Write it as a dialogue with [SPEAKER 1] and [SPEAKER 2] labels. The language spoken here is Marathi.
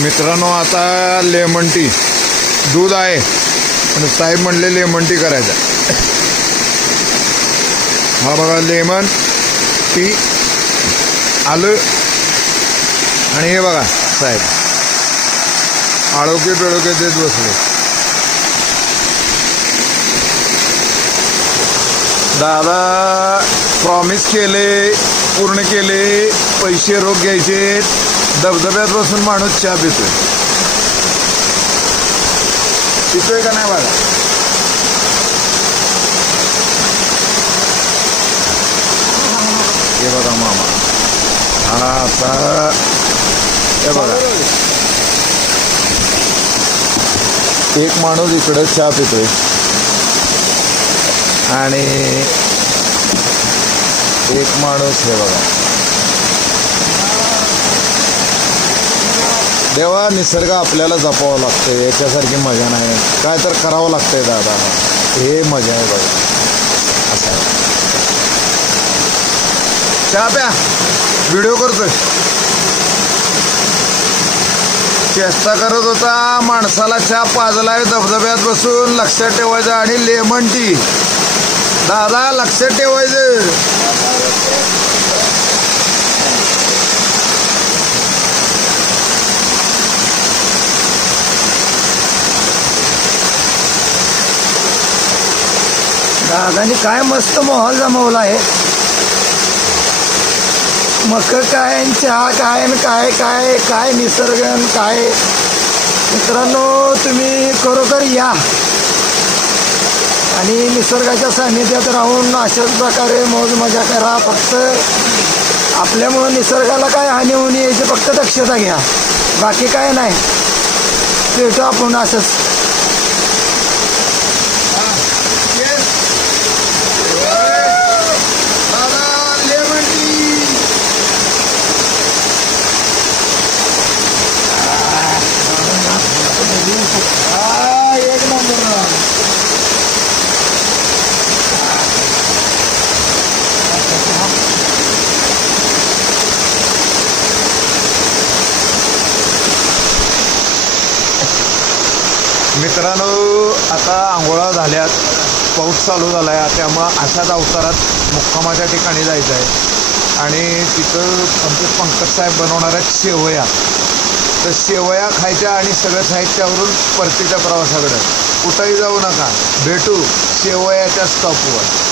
[SPEAKER 1] मित्रांनो आता लेमन टी. दूध आहे. पण साहेब म्हणले लेमन टी करायचा. हा बघा लेमन टी आलं. आणि हे बघा साहेब. आळोके पिळोके देत बसले. दादा प्रॉमिस केले पूर्ण केले पैसे रोख घ्यायचे. धबधब्यात बसून माणूस चहा पितोय. पितोय का नाही बघा हे बघा मामा. हा आता हे बघा. एक माणूस इकडं चहा पितोय. आणि एक माणूस हे बघा. देवा निसर्ग आपल्याला जपावं लागतं याच्यासारखी मजा नाही. काय तर करावं लागतंय दादा. हे मजा आहे बघा. असं चहा प्या. व्हिडिओ करतोय. चेष्टा करत होता माणसाला चहा पाजलाय धबधब्यात बसून. लक्षात ठेवायचं आणि लेमन टी. दादा लक्षात ठेवायचं.
[SPEAKER 2] दादानी काय मस्त माहोल जमवला आहे. मक काय आणि चहा काय आणि काय काय काय निसर्ग आणि काय. मित्रांनो तुम्ही खरोखर या. आणि निसर्गाच्या सान्निध्यात राहून अशाच प्रकारे मौज मजा करा. फक्त आपल्यामुळं निसर्गाला काय हानी होऊ नये याची फक्त दक्षता घ्या. बाकी काय नाही. भेटू आपण असंच
[SPEAKER 1] दादा लेमन टी
[SPEAKER 2] हा एक नंबर
[SPEAKER 1] मित्रांनो आता आंघोळा झाल्यात पाऊस चालू झाला आहे त्यामुळं अशाच अवतारात मुक्कामाच्या ठिकाणी जायचं आहे. आणि तिथं आमचे पंकज साहेब बनवणार आहेत शेवया. तर शेवया खायच्या आणि सगळं साहित्यावरून परतीच्या प्रवासाकडं. कुठंही जाऊ नका. भेटू शेवयाच्या स्टॉपवर